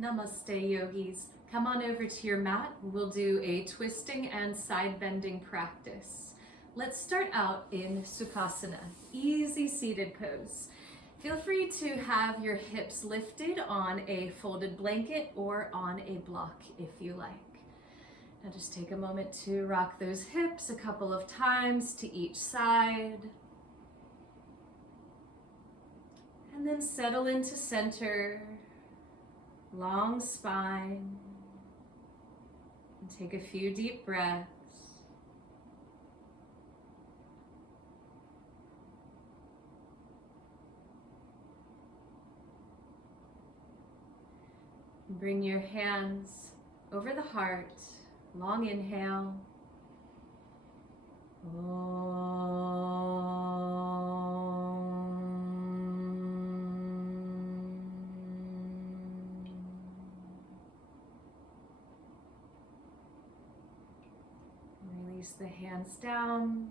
Namaste, yogis. Come on over to your mat. We'll do a twisting and side bending practice. Let's start out in Sukhasana, easy seated pose. Feel free to have your hips lifted on a folded blanket or on a block if you like. Now just take a moment to rock those hips a couple of times to each side. And then settle into center, long spine. And take a few deep breaths. Bring your hands over the heart. Long inhale. Release the hands down.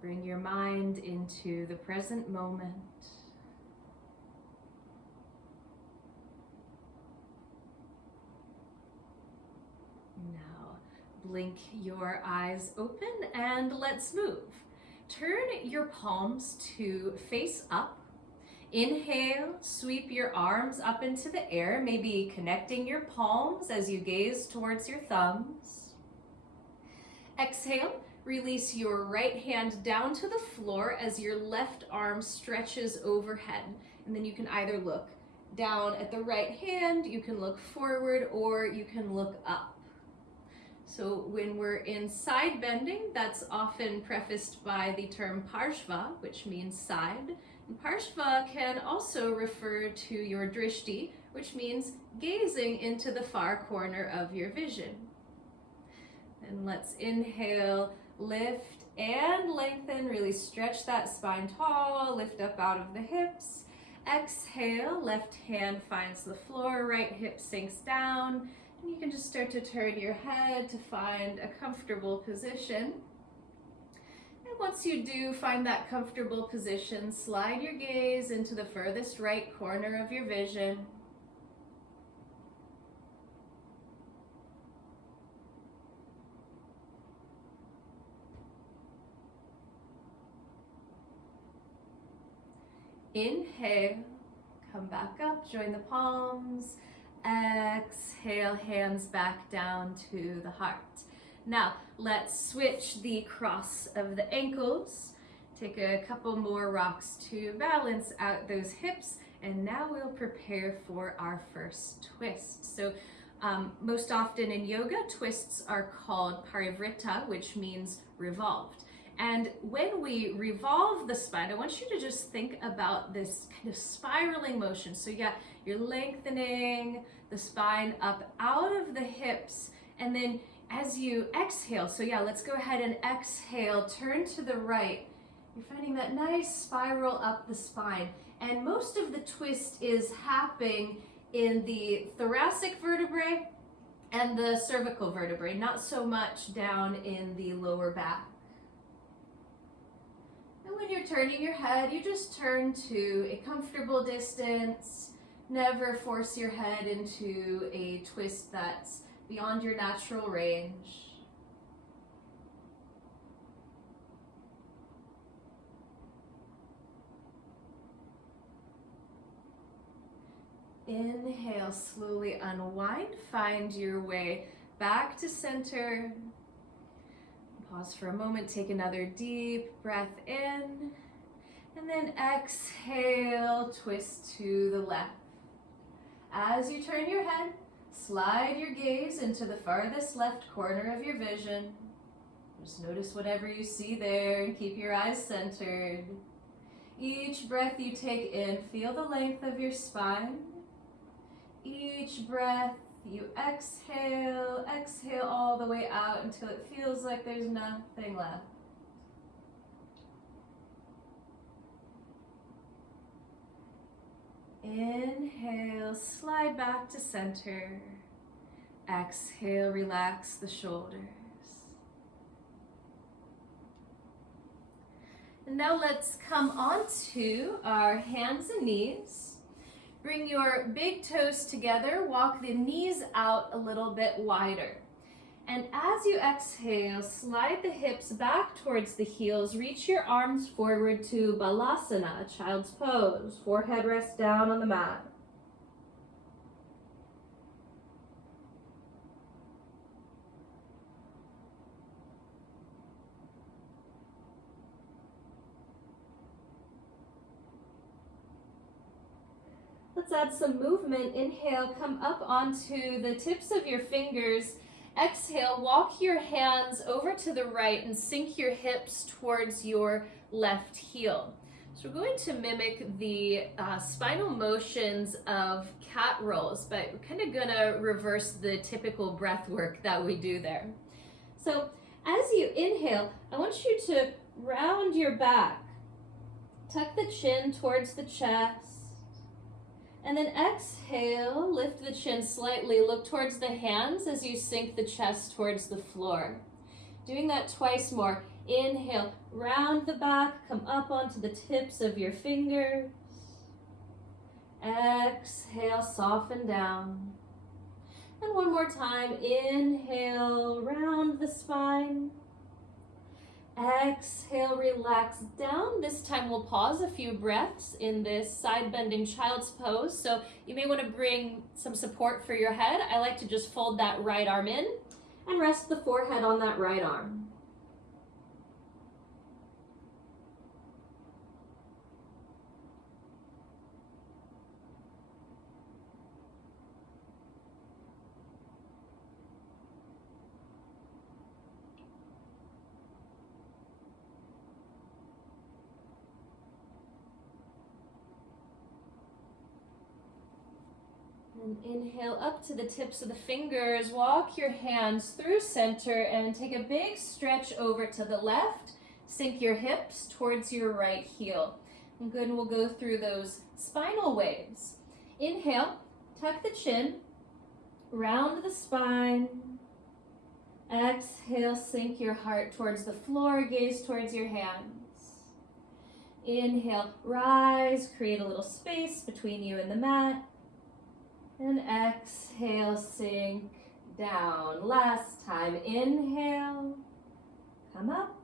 Bring your mind into the present moment. Now, blink your eyes open and let's move. Turn your palms to face up. Inhale, sweep your arms up into the air, maybe connecting your palms as you gaze towards your thumbs. Exhale, release your right hand down to the floor as your left arm stretches overhead. And then you can either look down at the right hand, you can look forward, or you can look up. So when we're in side bending, that's often prefaced by the term parsva, which means side. And parsva can also refer to your drishti, which means gazing into the far corner of your vision. And let's inhale, lift and lengthen, really stretch that spine tall, lift up out of the hips. Exhale, left hand finds the floor, right hip sinks down. And you can just start to turn your head to find a comfortable position. And once you do find that comfortable position, slide your gaze into the furthest right corner of your vision. Inhale, come back up, join the palms. Exhale, hands back down to the heart. Now, let's switch the cross of the ankles. Take a couple more rocks to balance out those hips, and now we'll prepare for our first twist. So, most often in yoga, twists are called parivritta, which means revolved. And when we revolve the spine, I want you to just think about this kind of spiraling motion. So yeah, you're lengthening the spine up out of the hips, and then as you exhale, so yeah, let's go ahead and exhale, turn to the right. You're finding that nice spiral up the spine. And most of the twist is happening in the thoracic vertebrae and the cervical vertebrae, not so much down in the lower back. And when you're turning your head, you just turn to a comfortable distance. Never force your head into a twist that's beyond your natural range. Inhale, slowly unwind, find your way back to center. Pause for a moment, take another deep breath in, and then exhale, twist to the left. As you turn your head, slide your gaze into the farthest left corner of your vision. Just notice whatever you see there and keep your eyes centered. Each breath you take in, feel the length of your spine. Each breath you exhale, exhale all the way out until it feels like there's nothing left. Inhale, slide back to center. Exhale, relax the shoulders. And now let's come onto our hands and knees. Bring your big toes together, walk the knees out a little bit wider. And as you exhale, slide the hips back towards the heels, reach your arms forward to Balasana, child's pose. Forehead rests down on the mat. Let's add some movement. Inhale, come up onto the tips of your fingers. Exhale, walk your hands over to the right and sink your hips towards your left heel. So we're going to mimic the spinal motions of cat rolls, but we're kind of gonna reverse the typical breath work that we do there. So as you inhale, I want you to round your back. Tuck the chin towards the chest. And then exhale, lift the chin slightly, look towards the hands as you sink the chest towards the floor. Doing that twice more. Inhale, round the back, come up onto the tips of your fingers. Exhale, soften down. And one more time, inhale, round the spine. Exhale, relax down. This time we'll pause a few breaths in this side bending child's pose. So you may want to bring some support for your head. I like to just fold that right arm in and rest the forehead on that right arm. And inhale up to the tips of the fingers, walk your hands through center and take a big stretch over to the left. Sink your hips towards your right heel. And good, and we'll go through those spinal waves. Inhale, tuck the chin, round the spine. Exhale, sink your heart towards the floor, gaze towards your hands. Inhale, rise, create a little space between you and the mat. And exhale, sink down. Last time, inhale, come up.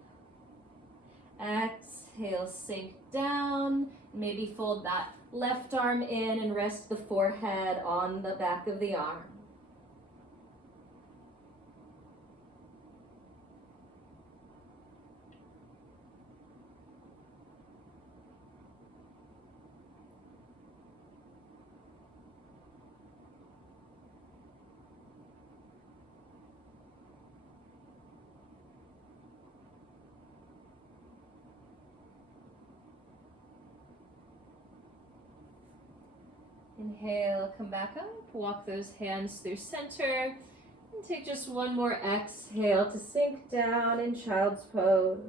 Exhale, sink down. Maybe fold that left arm in and rest the forehead on the back of the arm. Inhale, come back up, walk those hands through center, and take just one more exhale to sink down in child's pose.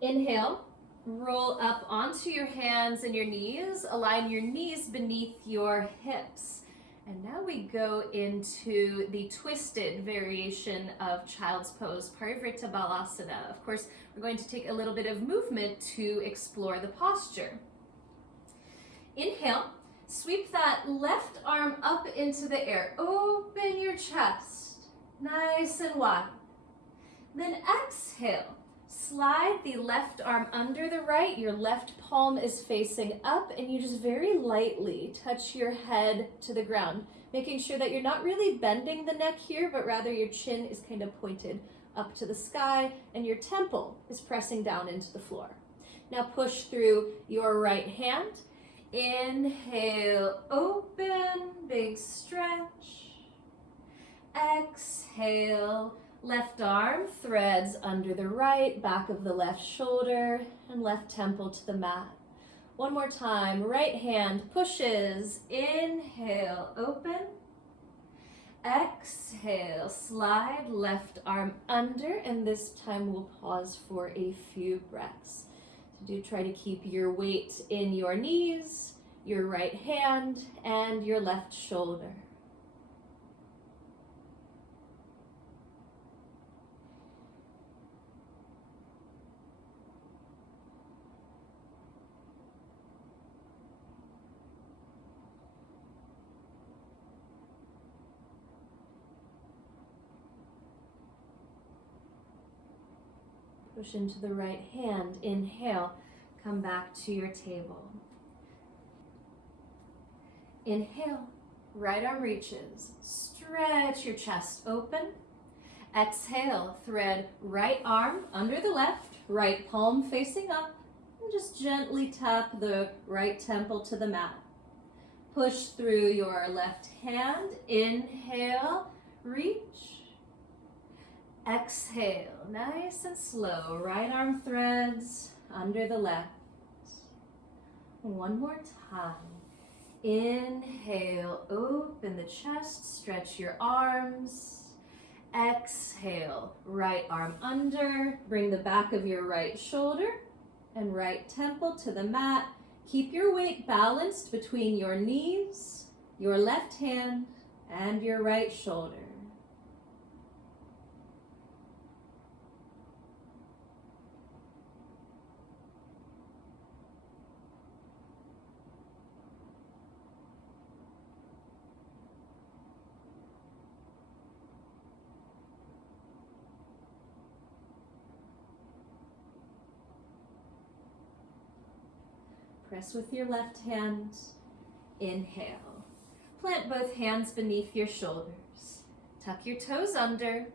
Inhale, roll up onto your hands and your knees, align your knees beneath your hips. And now we go into the twisted variation of child's pose, parivritta balasana. Of course, we're going to take a little bit of movement to explore the posture. Inhale, sweep that left arm up into the air. Open your chest, nice and wide. Then exhale, slide the left arm under the right. Your left palm is facing up, and you just very lightly touch your head to the ground, making sure that you're not really bending the neck here, but rather your chin is kind of pointed up to the sky, and your temple is pressing down into the floor. Now push through your right hand. Inhale, open, big stretch. Exhale, left arm threads under the right, back of the left shoulder, and left temple to the mat. One more time, right hand pushes. Inhale, open. Exhale, slide left arm under, and this time we'll pause for a few breaths. Do try to keep your weight in your knees, your right hand, and your left shoulder. Push into the right hand. Inhale, come back to your table. Inhale, right arm reaches. Stretch your chest open. Exhale, thread right arm under the left, right palm facing up, and just gently tap the right temple to the mat. Push through your left hand. Inhale, reach. Exhale, nice and slow. Right arm threads under the left. One more time. Inhale, open the chest, stretch your arms. Exhale, right arm under. Bring the back of your right shoulder and right temple to the mat. Keep your weight balanced between your knees, your left hand, and your right shoulder. Press with your left hand. Inhale. Plant both hands beneath your shoulders. Tuck your toes under.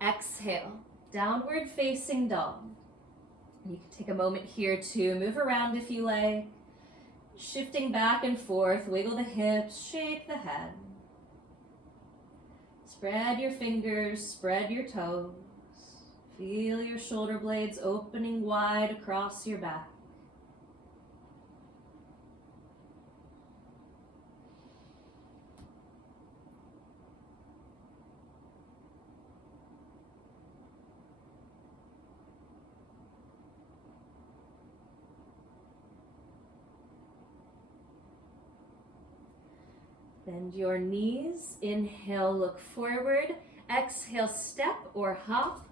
Exhale. Downward facing dog. You can take a moment here to move around if you like. Shifting back and forth, wiggle the hips, shake the head. Spread your fingers, spread your toes. Feel your shoulder blades opening wide across your back. Bend your knees. Inhale, look forward. Exhale, step or hop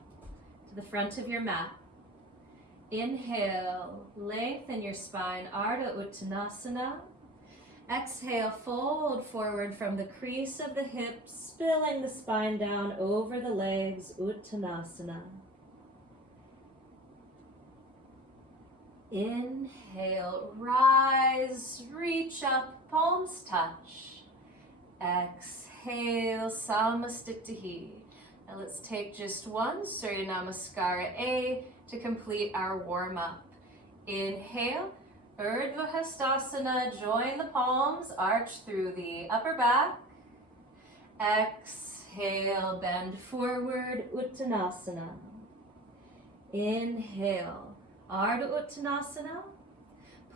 to the front of your mat. Inhale, lengthen your spine, Ardha Uttanasana. Exhale, fold forward from the crease of the hips, spilling the spine down over the legs, Uttanasana. Inhale, rise, reach up, palms touch. Exhale, Samasthiti. Now let's take just one Surya Namaskara A to complete our warm-up. Inhale, Urdhva Hastasana, join the palms, arch through the upper back. Exhale, bend forward, Uttanasana. Inhale, Ardha Uttanasana.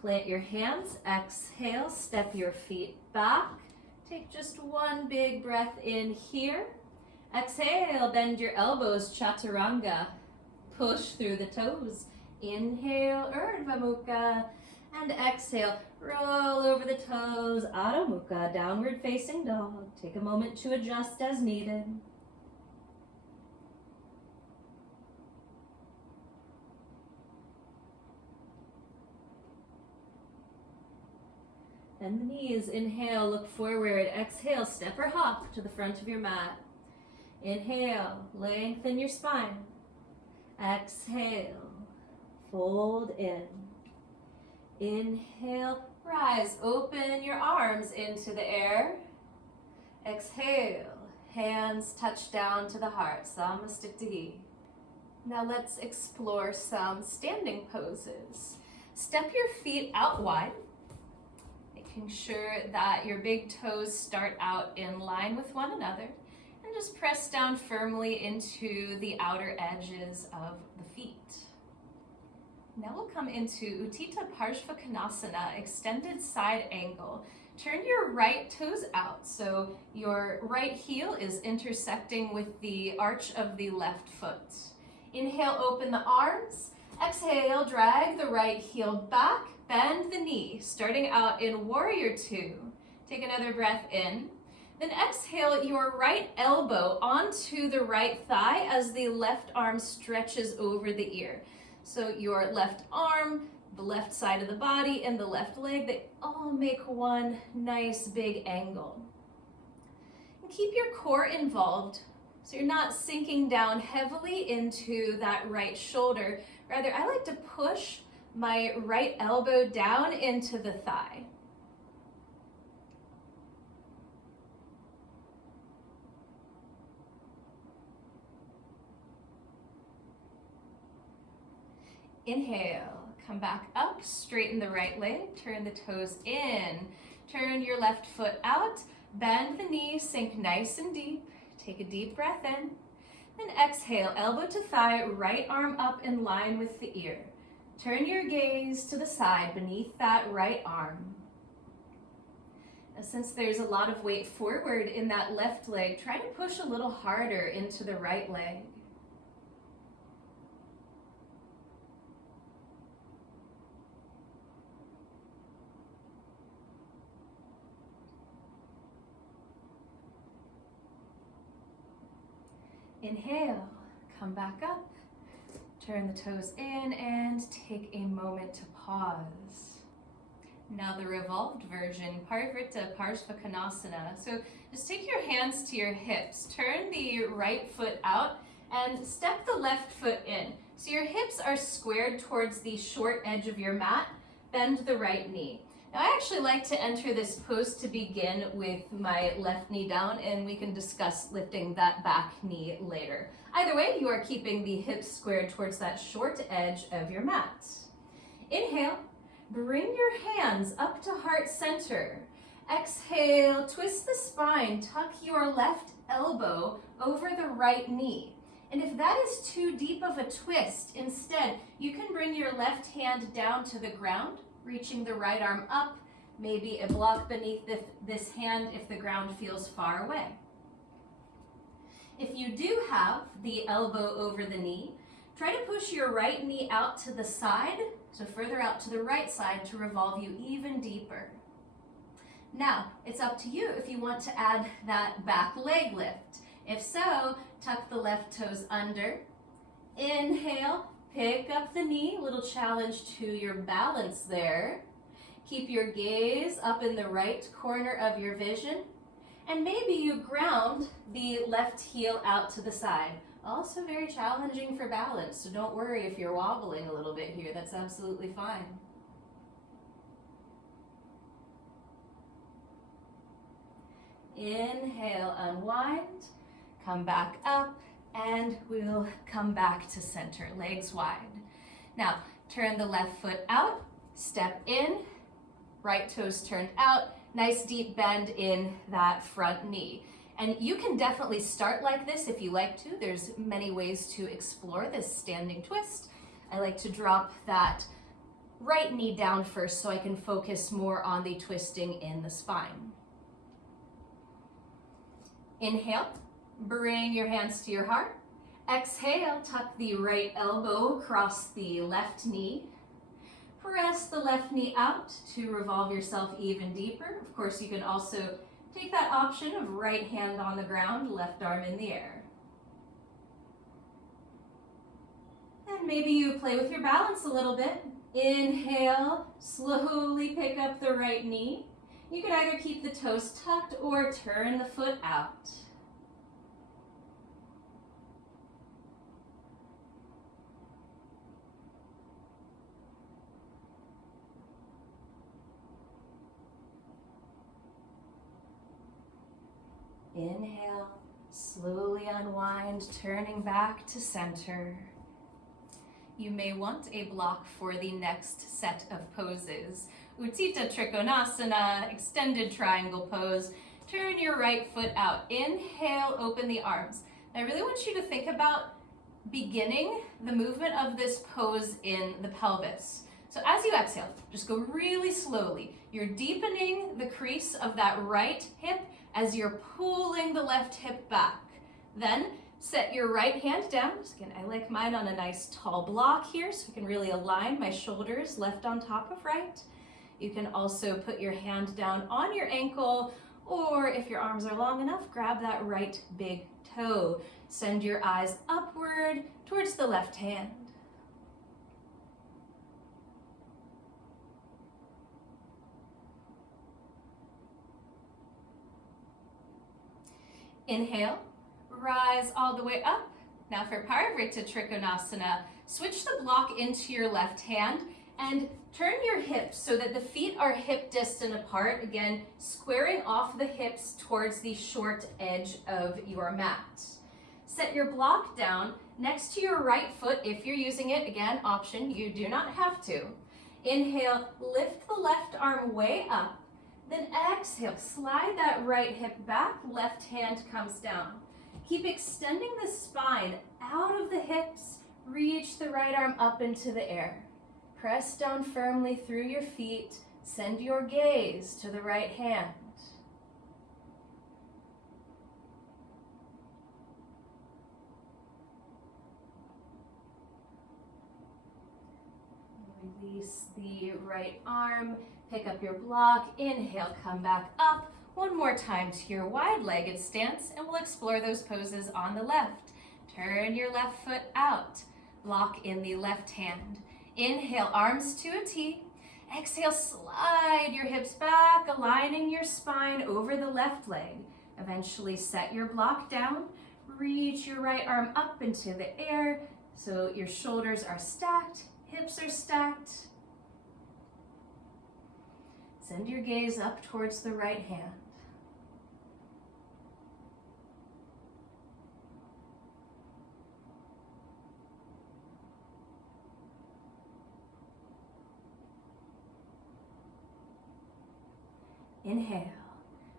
Plant your hands, exhale, step your feet back. Take just one big breath in here. Exhale, bend your elbows, Chaturanga. Push through the toes. Inhale, Urdhva Mukha. And exhale, roll over the toes, Adho Mukha, downward facing dog. Take a moment to adjust as needed. Bend the knees. Inhale, look forward. Exhale, step or hop to the front of your mat. Inhale, lengthen your spine. Exhale, fold in. Inhale, rise, open your arms into the air. Exhale, hands touch down to the heart, Samasthiti. Now let's explore some standing poses. Step your feet out wide, making sure that your big toes start out in line with one another, and just press down firmly into the outer edges of the feet. Now we'll come into Utthita Parsva Konasana, extended side angle. Turn your right toes out, so your right heel is intersecting with the arch of the left foot. Inhale, open the arms. Exhale, drag the right heel back, bend the knee, starting out in Warrior Two. Take another breath in. Then exhale your right elbow onto the right thigh as the left arm stretches over the ear. So your left arm, the left side of the body, and the left leg, they all make one nice big angle. And keep your core involved. So you're not sinking down heavily into that right shoulder. Rather, I like to push my right elbow down into the thigh. Inhale, come back up, straighten the right leg, turn the toes in, turn your left foot out, bend the knee, sink nice and deep, take a deep breath in, then exhale, elbow to thigh, right arm up in line with the ear. Turn your gaze to the side beneath that right arm. Now, since there's a lot of weight forward in that left leg, try to push a little harder into the right leg. Inhale, come back up, turn the toes in and take a moment to pause. Now the revolved version, parivritta, parsva konasana. So just take your hands to your hips, turn the right foot out and step the left foot in. So your hips are squared towards the short edge of your mat, bend the right knee. Now I actually like to enter this pose to begin with my left knee down, and we can discuss lifting that back knee later. Either way, you are keeping the hips squared towards that short edge of your mat. Inhale, bring your hands up to heart center. Exhale, twist the spine, tuck your left elbow over the right knee. And if that is too deep of a twist, instead, you can bring your left hand down to the ground, reaching the right arm up, maybe a block beneath this hand if the ground feels far away. If you do have the elbow over the knee, try to push your right knee out to the side, so further out to the right side to revolve you even deeper. Now, it's up to you if you want to add that back leg lift. If so, tuck the left toes under. Inhale, pick up the knee, little challenge to your balance there. Keep your gaze up in the right corner of your vision. And maybe you ground the left heel out to the side. Also very challenging for balance, so don't worry if you're wobbling a little bit here, that's absolutely fine. Inhale, unwind, come back up, and we'll come back to center, legs wide. Now, turn the left foot out, step in, right toes turned out, nice deep bend in that front knee. And you can definitely start like this if you like to. There's many ways to explore this standing twist. I like to drop that right knee down first so I can focus more on the twisting in the spine. Inhale, bring your hands to your heart. Exhale, tuck the right elbow across the left knee. Press the left knee out to revolve yourself even deeper. Of course, you can also take that option of right hand on the ground, left arm in the air. And maybe you play with your balance a little bit. Inhale, slowly pick up the right knee. You can either keep the toes tucked or turn the foot out. Inhale, slowly unwind, turning back to center. You may want a block for the next set of poses. Utthita Trikonasana, extended triangle pose. Turn your right foot out. Inhale, open the arms. I really want you to think about beginning the movement of this pose in the pelvis. So as you exhale, just go really slowly. You're deepening the crease of that right hip as you're pulling the left hip back. Then set your right hand down. Again, I like mine on a nice tall block here so I can really align my shoulders left on top of right. You can also put your hand down on your ankle, or if your arms are long enough, grab that right big toe. Send your eyes upward towards the left hand. Inhale, rise all the way up. Now for parivritta trikonasana, switch the block into your left hand and turn your hips so that the feet are hip distant apart, again, squaring off the hips towards the short edge of your mat. Set your block down next to your right foot if you're using it. Again, option, you do not have to. Inhale, lift the left arm way up. Then exhale, slide that right hip back, left hand comes down. Keep extending the spine out of the hips, reach the right arm up into the air. Press down firmly through your feet, send your gaze to the right hand. Release the right arm, pick up your block, inhale, come back up. One more time to your wide-legged stance, and we'll explore those poses on the left. Turn your left foot out, block in the left hand. Inhale, arms to a T. Exhale, slide your hips back, aligning your spine over the left leg. Eventually set your block down, reach your right arm up into the air so your shoulders are stacked, hips are stacked. Send your gaze up towards the right hand. Inhale,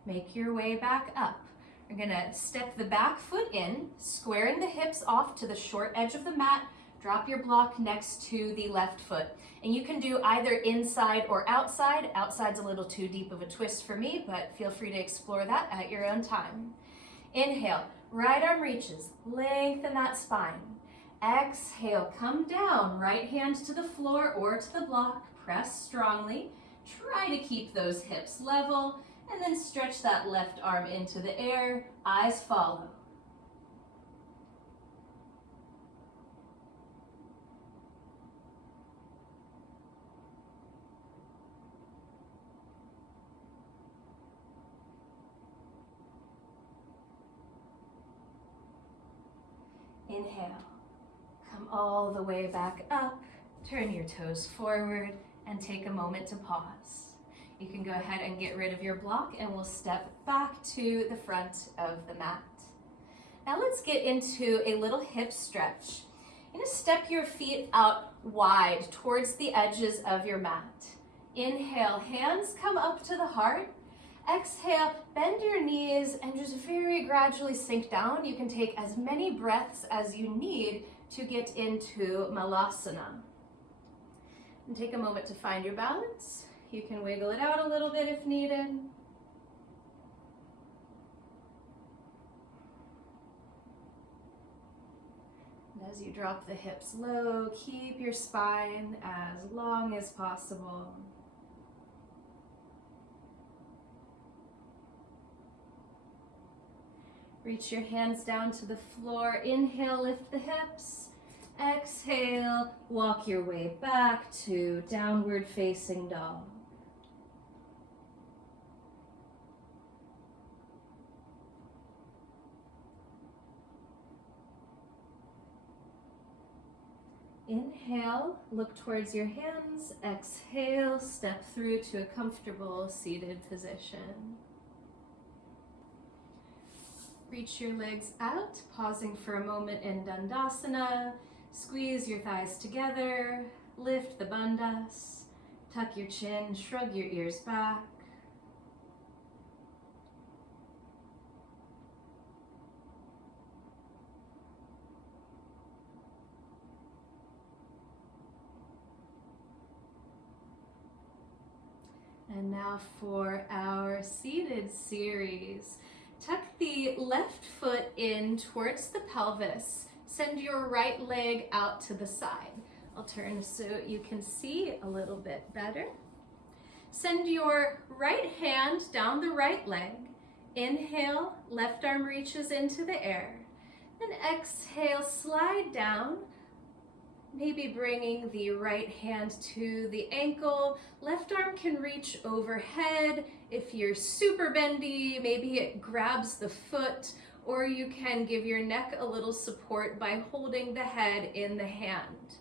make your way back up. You're gonna step the back foot in, squaring the hips off to the short edge of the mat. Drop your block next to the left foot. And you can do either inside or outside. Outside's a little too deep of a twist for me, but feel free to explore that at your own time. Inhale, right arm reaches, lengthen that spine. Exhale, come down, right hand to the floor or to the block, press strongly. Try to keep those hips level, and then stretch that left arm into the air, eyes follow. Inhale, come all the way back up, turn your toes forward, and take a moment to pause. You can go ahead and get rid of your block, and we'll step back to the front of the mat. Now let's get into a little hip stretch. You're gonna step your feet out wide towards the edges of your mat. Inhale, hands come up to the heart. Exhale, bend your knees and just very gradually sink down. You can take as many breaths as you need to get into malasana. And take a moment to find your balance. You can wiggle it out a little bit if needed. And as you drop the hips low, keep your spine as long as possible. Reach your hands down to the floor. Inhale, lift the hips. Exhale, walk your way back to downward facing dog. Inhale, look towards your hands. Exhale, step through to a comfortable seated position. Reach your legs out, pausing for a moment in Dandasana. Squeeze your thighs together, lift the bandhas, tuck your chin, shrug your ears back. And now for our seated series. Tuck the left foot in towards the pelvis. Send your right leg out to the side. I'll turn so you can see a little bit better. Send your right hand down the right leg. Inhale, left arm reaches into the air. Then exhale, slide down. Maybe bringing the right hand to the ankle. Left arm can reach overhead. If you're super bendy, maybe it grabs the foot or you can give your neck a little support by holding the head in the hand.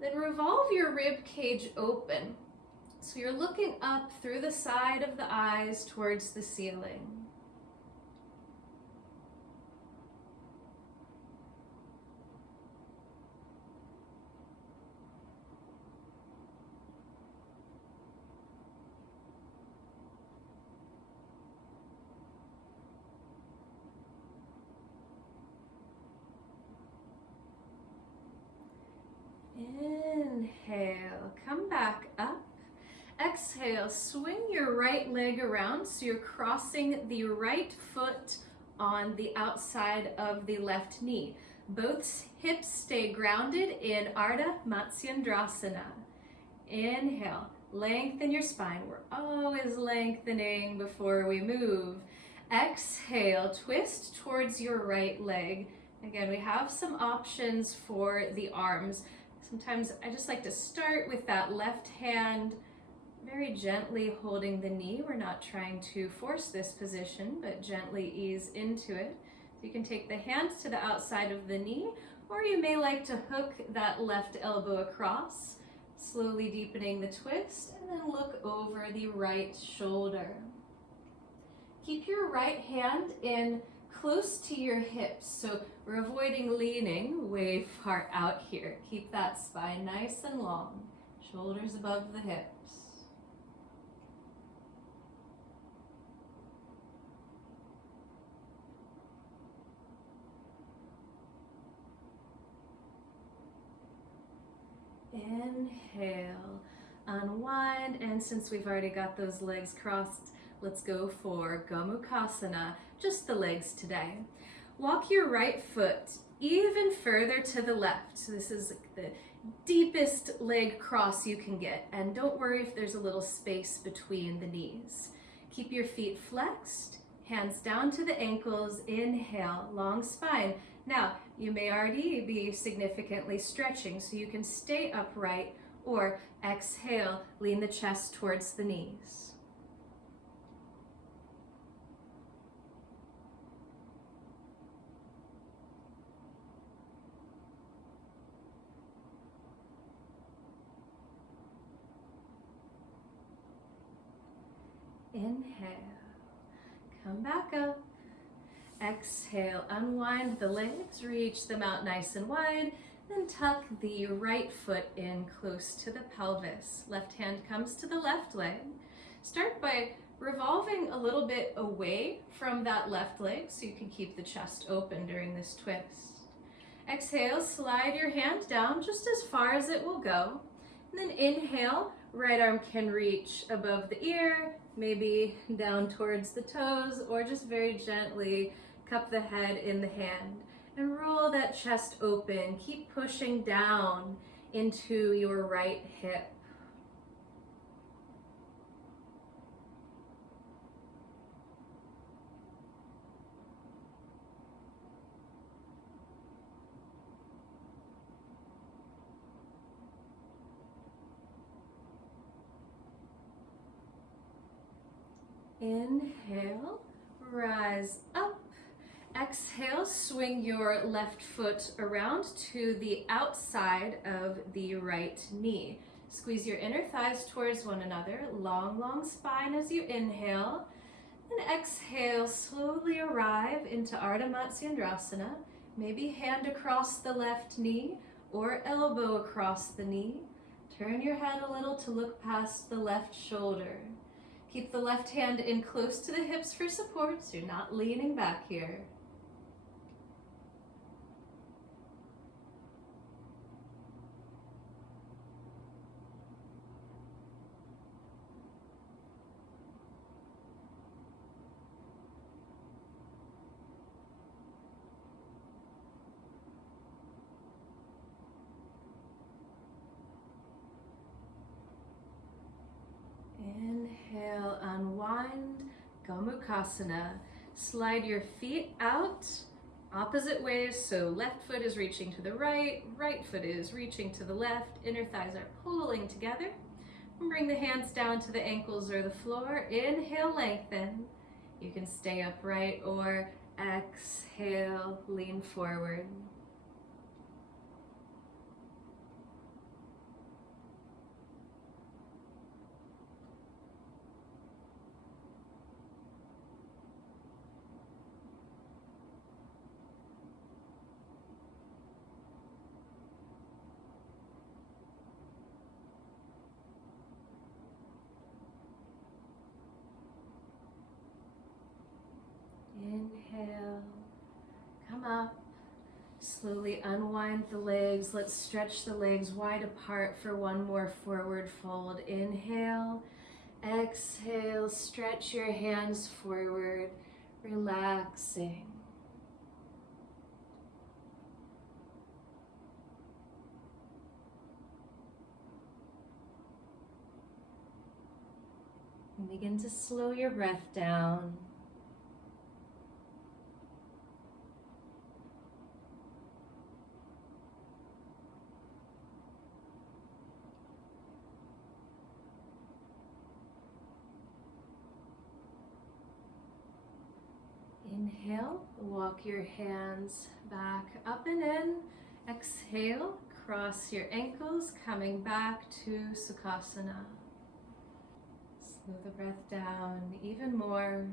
Then revolve your rib cage open. So you're looking up through the side of the eyes towards the ceiling. Inhale, come back up. Exhale, swing your right leg around so you're crossing the right foot on the outside of the left knee. Both hips stay grounded in Ardha Matsyendrasana. Inhale, lengthen your spine. We're always lengthening before we move. Exhale, twist towards your right leg. Again, we have some options for the arms. Sometimes I just like to start with that left hand, very gently holding the knee. We're not trying to force this position, but gently ease into it. So you can take the hands to the outside of the knee, or you may like to hook that left elbow across, slowly deepening the twist, and then look over the right shoulder. Keep your right hand in close to your hips, so we're avoiding leaning way far out here. Keep that spine nice and long, shoulders above the hips. Inhale, unwind, and since we've already got those legs crossed, let's go for Gomukhasana, just the legs today. Walk your right foot even further to the left. So this is the deepest leg cross you can get, and don't worry if there's a little space between the knees. Keep your feet flexed, hands down to the ankles. Inhale, long spine. Now, you may already be significantly stretching, so you can stay upright, or exhale, lean the chest towards the knees. Inhale, come back up. Exhale, unwind the legs, reach them out nice and wide, then tuck the right foot in close to the pelvis. Left hand comes to the left leg. Start by revolving a little bit away from that left leg so you can keep the chest open during this twist. Exhale, slide your hand down just as far as it will go. And then inhale, right arm can reach above the ear, maybe down towards the toes, or just very gently cup the head in the hand and roll that chest open. Keep pushing down into your right hip. Inhale, rise up. Exhale, swing your left foot around to the outside of the right knee. Squeeze your inner thighs towards one another. Long, long spine as you inhale. And exhale, slowly arrive into Ardha Matsyendrasana. Maybe hand across the left knee or elbow across the knee. Turn your head a little to look past the left shoulder. Keep the left hand in close to the hips for support, so you're not leaning back here. Inhale, unwind, Gomukhasana. Slide your feet out opposite ways, so left foot is reaching to the right, right foot is reaching to the left, inner thighs are pulling together. And bring the hands down to the ankles or the floor. Inhale, lengthen. You can stay upright or Exhale, lean forward. Inhale, come up, slowly unwind the legs. Let's stretch the legs wide apart for one more forward fold. Inhale, exhale, stretch your hands forward, relaxing. And begin to slow your breath down. Inhale, walk your hands back up and in. Exhale, cross your ankles, coming back to Sukhasana. Slow the breath down even more.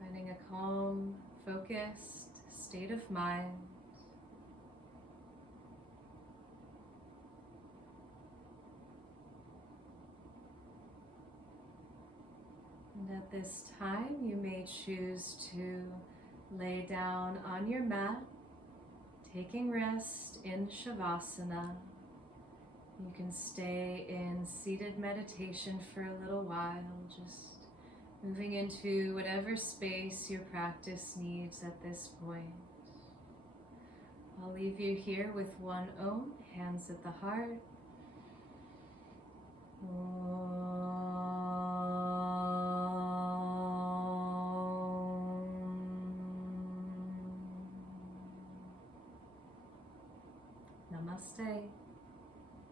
Finding a calm, focused state of mind. And at this time, you may choose to lay down on your mat, taking rest in Shavasana. You can stay in seated meditation for a little while, just moving into whatever space your practice needs at this point. I'll leave you here with one Om, hands at the heart. Namaste.